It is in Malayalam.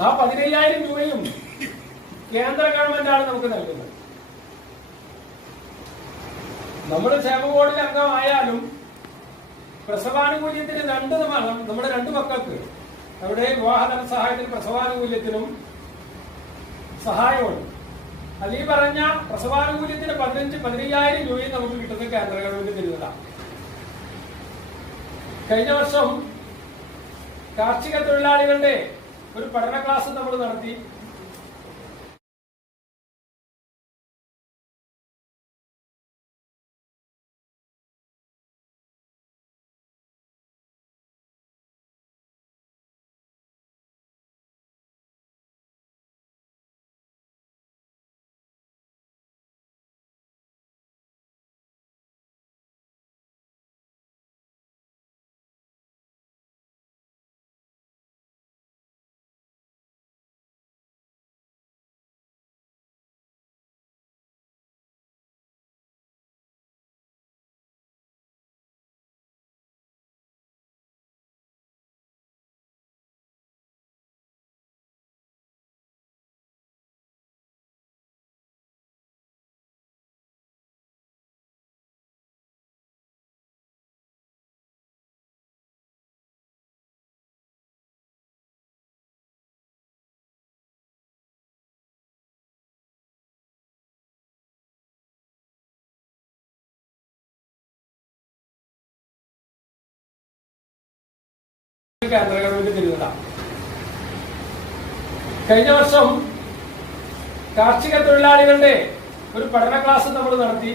ആ പതിനയ്യായിരം രൂപയും കേന്ദ്ര ഗവൺമെന്റാണ് നമുക്ക് നൽകുന്നത്. നമ്മൾ ക്ഷേമ ബോർഡിൽ അംഗമായാലും പ്രസവാനുകൂല്യത്തിന് രണ്ട് നമ്മ- നമ്മുടെ രണ്ട് മക്കൾക്ക് അവിടെ വിവാഹധന സഹായത്തിന് പ്രസവാനുകൂല്യത്തിനും സഹായമുണ്ട്. അതിൽ ഈ പറഞ്ഞ പ്രസവാനുകൂല്യത്തിന് പതിനഞ്ച് പതിനയ്യായിരം രൂപയും നമുക്ക് കിട്ടുന്നത് കേന്ദ്ര ഗവൺമെന്റ് തരുന്നതാണ് കഴിഞ്ഞ വർഷം കാർഷിക തൊഴിലാളികളുടെ ഒരു പഠന ക്ലാസ് നമ്മൾ നടത്തി. കേന്ദ്ര ഗവൺമെന്റ് തരുന്നതാണ് കഴിഞ്ഞ വർഷം കാർഷിക തൊഴിലാളികളുടെ ഒരു പഠന ക്ലാസ് നമ്മൾ നടത്തി.